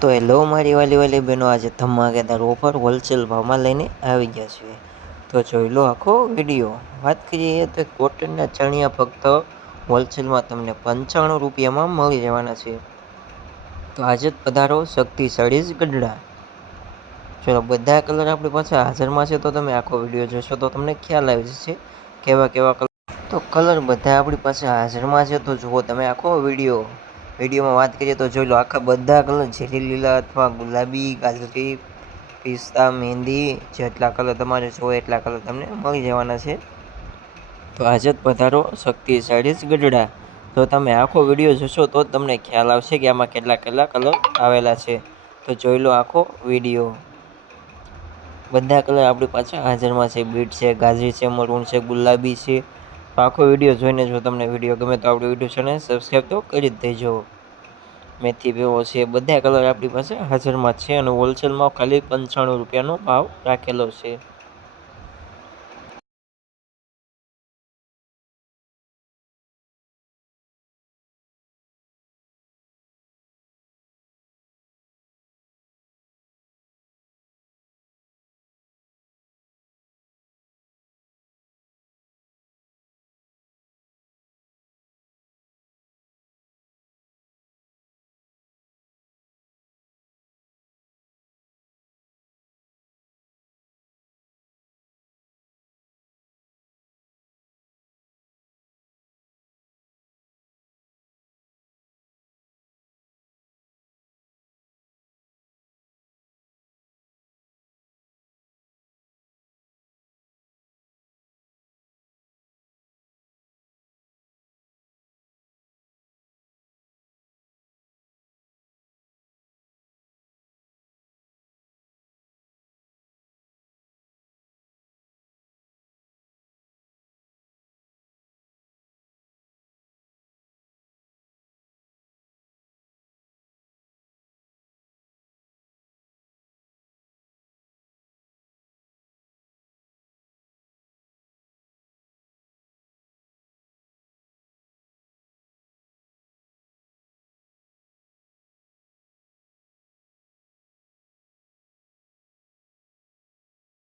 તો હેલો મારી વાલી બહેનો, આજે ધમાકેદાર ઓફર હોલસેલ ભાવમાં લઈને આવી ગયા છે. તો જોઈ લો આખો વિડીયો. વાત કરીએ તો કોટનના ચણિયા ફક્ત હોલસેલમાં તમને 95 રૂપિયામાં મળી જવાના છે. તો આજે જ પધારો શક્તિ સાડીઝ ગઢડા. ચલો, બધા કલર આપણી પાસે હાજરમાં છે. તો તમે આખો વિડીયો જોશો તો તમને ખ્યાલ આવી જશે કેવા કેવા કલર. તો કલર બધા આપણી પાસે હાજરમાં છે. તો જુઓ તમે આખો વિડીયોમાં વાત કરીએ તો જોઈ લો આખા બધા કલર ઝેરી લીલા અથવા ગુલાબી, ગાજરી, પિસ્તા, મહેંદી, જેટલા કલર તમારે જોઈએ એટલા કલર તમને મળી જવાના છે. તો આજે જ પધારો શક્તિ સાડીઝ ગઢડા. તો તમે આખો વિડીયો જોશો તો જ તમને ખ્યાલ આવશે કે આમાં કેટલા કેટલા કલર આવેલા છે. તો જોઈ લો આખો વિડીયો. બધા કલર આપણી પાસે હાજરમાં છે. બીટ છે, ગાજરી છે, મરૂન છે, ગુલાબી છે. તો આખો વિડીયો જોઈને જો તમને વિડીયો ગમે તો આપણી વિડીયો ચેનલ સબસ્ક્રાઈબ તો કરી જ દેજો. મેથી પીવો છે, બધા કલર આપણી પાસે હાજરમાં છે અને હોલસેલમાં ખાલી 95 રૂપિયાનો ભાવ રાખેલો છે.